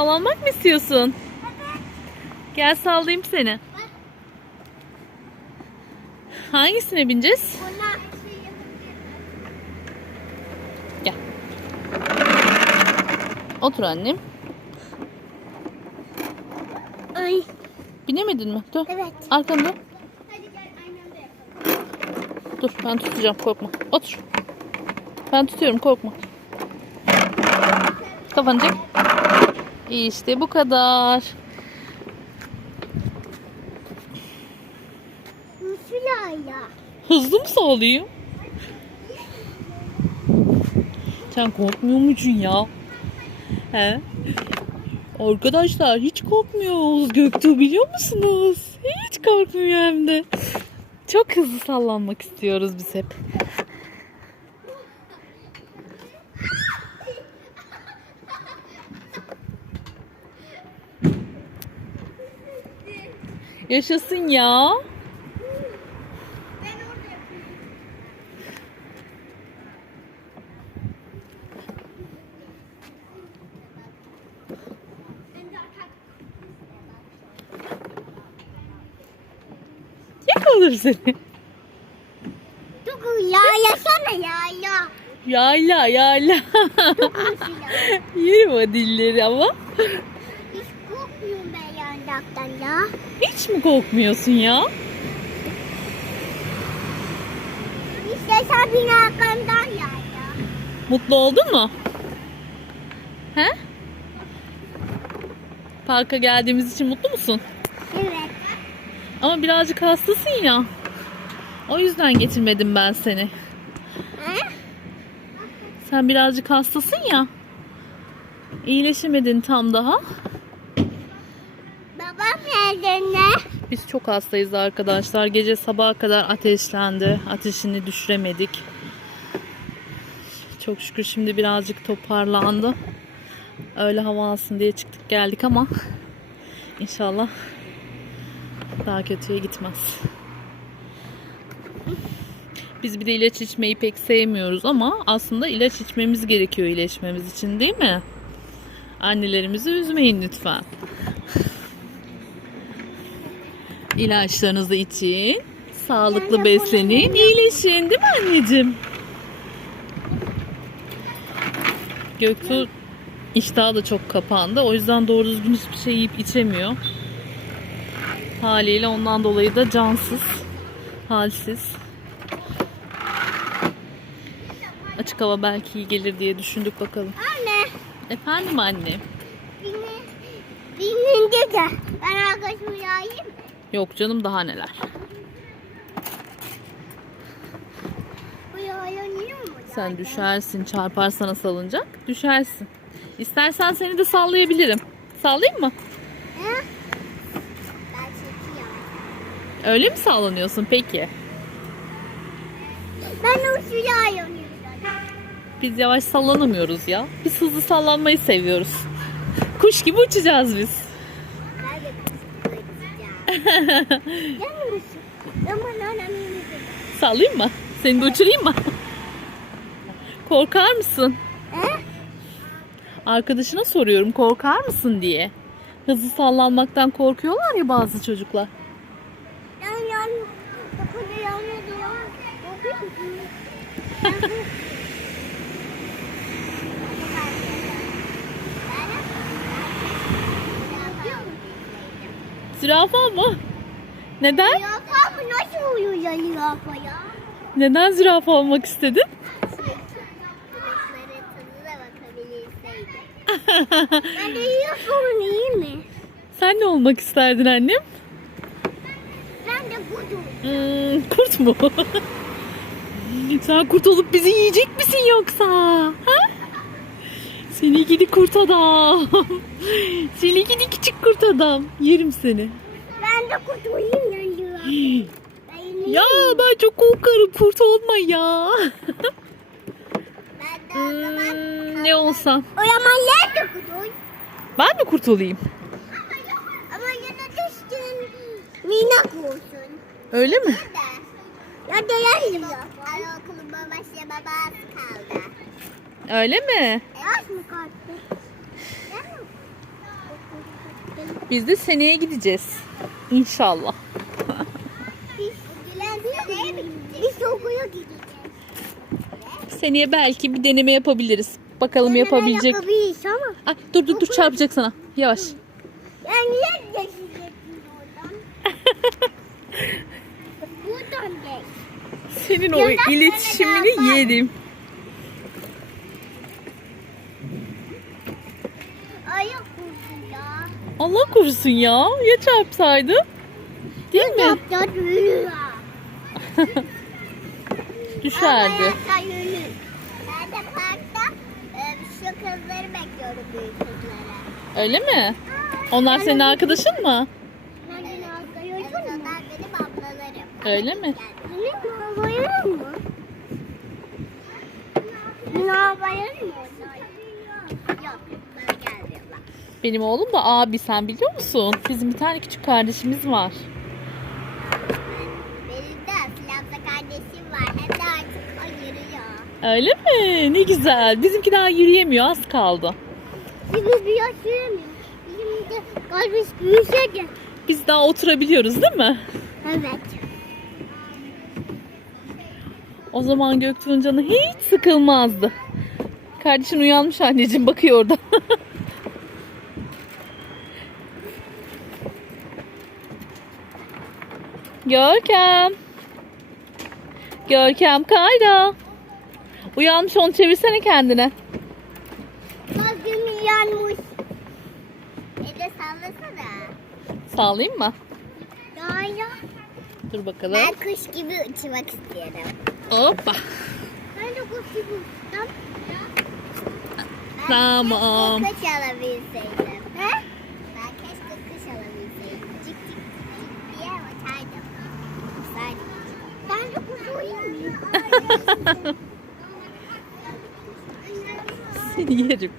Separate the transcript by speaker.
Speaker 1: Sallanmak mı istiyorsun? Gel sallayayım seni. Hangisine bineceğiz?
Speaker 2: Buna
Speaker 1: Gel. Otur annem.
Speaker 2: Ay.
Speaker 1: Binemedin mi? Dur.
Speaker 2: Evet.
Speaker 1: Arkanı dön.
Speaker 2: Hadi gel aynı anda yapalım.
Speaker 1: Dur ben tutacağım korkma. Otur. Ben tutuyorum korkma. Kafanı çek. İşte bu kadar.
Speaker 2: Nasıl ya?
Speaker 1: Hızlı mı sağlayayım? Sen korkmuyor musun ya? He? Arkadaşlar hiç korkmuyoruz. Göktuğ biliyor musunuz? Hiç korkmuyor hem de. Çok hızlı sallanmak istiyoruz biz hep. Yaşasın ya. Yakalar seni.
Speaker 2: Çok ya yaşana ya ya.
Speaker 1: Yayla yayla. Yerim o dilleri ama.
Speaker 2: Yandaktan ya.
Speaker 1: Hiç mi korkmuyorsun ya?
Speaker 2: İşte sen beni arkamdan ya ya.
Speaker 1: Mutlu oldun mu? He? Parka geldiğimiz için mutlu musun?
Speaker 2: Evet.
Speaker 1: Ama birazcık hastasın ya. O yüzden getirmedim ben seni.
Speaker 2: Ha?
Speaker 1: Sen birazcık hastasın ya. İyileşemedin tam daha.
Speaker 2: Babam nerede ne?
Speaker 1: Biz çok hastayız arkadaşlar. Gece sabaha kadar ateşlendi. Ateşini düşüremedik. Çok şükür şimdi birazcık toparlandı. Öyle hava alsın diye çıktık geldik ama inşallah daha kötüye gitmez. Biz bir de ilaç içmeyi pek sevmiyoruz ama aslında ilaç içmemiz gerekiyor iyileşmemiz için değil mi? Annelerimizi üzmeyin lütfen. İlaçlarınızı için sağlıklı beslenin, iyileşin değil mi anneciğim? Göktuğ iştahı da çok kapandı. O yüzden doğru düzgün hiçbir şey yiyip içemiyor. Haliyle ondan dolayı da cansız, halsiz. Açık hava belki iyi gelir diye düşündük bakalım.
Speaker 2: Anne.
Speaker 1: Efendim anne.
Speaker 2: Binince de ben arkadaşımı yayayım?
Speaker 1: Yok canım daha neler. Sen düşersin, çarpar sana salıncak. Düşersin. İstersen seni de sallayabilirim. Sallayayım mı? Öyle mi sallanıyorsun peki?
Speaker 2: Ben uçu yayıyorum.
Speaker 1: Biz yavaş sallanamıyoruz ya. Biz hızlı sallanmayı seviyoruz. Kuş gibi uçacağız biz.
Speaker 2: Ben de kuşlayacağım. Gel misin? Aman anam yine
Speaker 1: Sallayayım mı? Seni de uçurayım mı? Korkar mısın? Arkadaşına soruyorum korkar mısın diye. Hızlı sallanmaktan korkuyorlar ya bazı çocuklar. Zürafa mı? Neden?
Speaker 2: Zürafa mı? Nasıl uyuyor zürafa ya?
Speaker 1: Neden zürafa olmak istedin?
Speaker 2: Ben de iyi mi?
Speaker 1: Sen ne olmak isterdin annem?
Speaker 2: Ben de kudum.
Speaker 1: Hmm, kurt mu? Sen kurt olup bizi yiyecek misin yoksa? Ha? Seni gidi kurt adam. Seni gidi küçük kurt adam. Yerim seni.
Speaker 2: Ben de kuduyum yanıyor. Ben
Speaker 1: Ya ben çok korkarım kurt olma ya.
Speaker 2: Ben de.
Speaker 1: Hmm, ne olsam.
Speaker 2: O zaman nerede kuduy?
Speaker 1: Ben mi kurt olayım?
Speaker 2: Ama yana düştün. Minak olsun.
Speaker 1: Öyle mi?
Speaker 2: Ya da yer yiyor. Anaokuluma başlama bazı kaldı.
Speaker 1: Öyle mi? Biz de seneye gideceğiz. İnşallah.
Speaker 2: Biz seneye mi gideceğiz? Biz okula gideceğiz.
Speaker 1: Seneye belki bir deneme yapabiliriz. Bakalım yapabilecek.
Speaker 2: Yapabiliriz ama.
Speaker 1: Ay, dur dur dur çarpacak sana. Yavaş.
Speaker 2: Ben niye geçecektim oradan? Buradan geç.
Speaker 1: Senin o iletişimini
Speaker 2: bana.
Speaker 1: yerim.
Speaker 2: Ayak kursun ya.
Speaker 1: Allah korusun ya. Ya çarpsaydı? Değil mi? Düşerdi.
Speaker 2: Ayakta yürü. Ben de parkta e, şu kızları bekliyorum büyük kızları.
Speaker 1: Öyle mi? Onlar senin arkadaşın mı?
Speaker 2: Onlar benim ablalarım.
Speaker 1: Öyle mi?
Speaker 2: Benim ablalarım mı? Benim ablalarım mı?
Speaker 1: Benim oğlum da abi sen biliyor musun? Bizim bir tane küçük kardeşimiz var.
Speaker 2: Benim de Filamza kardeşim var. Hem de artık o yürüyor.
Speaker 1: Öyle mi? Ne güzel. Bizimki daha yürüyemiyor. Az kaldı.
Speaker 2: Şimdi bir yaş yürümüyor. Bizim de kardeş büyüseydi.
Speaker 1: Biz daha oturabiliyoruz değil mi?
Speaker 2: Evet.
Speaker 1: O zaman Göktuğ'un canı hiç sıkılmazdı. Kardeşin uyanmış anneciğim bakıyor orada. Görkem. Görkem Kayra. Uyanmış onu çevirsene kendine.
Speaker 2: Kalbim yanmış. E de sallasana.
Speaker 1: Sağlayayım mı?
Speaker 2: Ya ya.
Speaker 1: Dur bakalım.
Speaker 2: Ben kuş gibi uçmak istiyorum.
Speaker 1: Hoppa.
Speaker 2: Ben de kuş gibi uçsam.
Speaker 1: Tamam.
Speaker 2: Keşke kuş alabilseydim. He? Ben keşke kuş alabilseydim. Cik cik cik diye uçardım. Uçardım. Ben de kuş olayım mı?
Speaker 1: Seni yerim.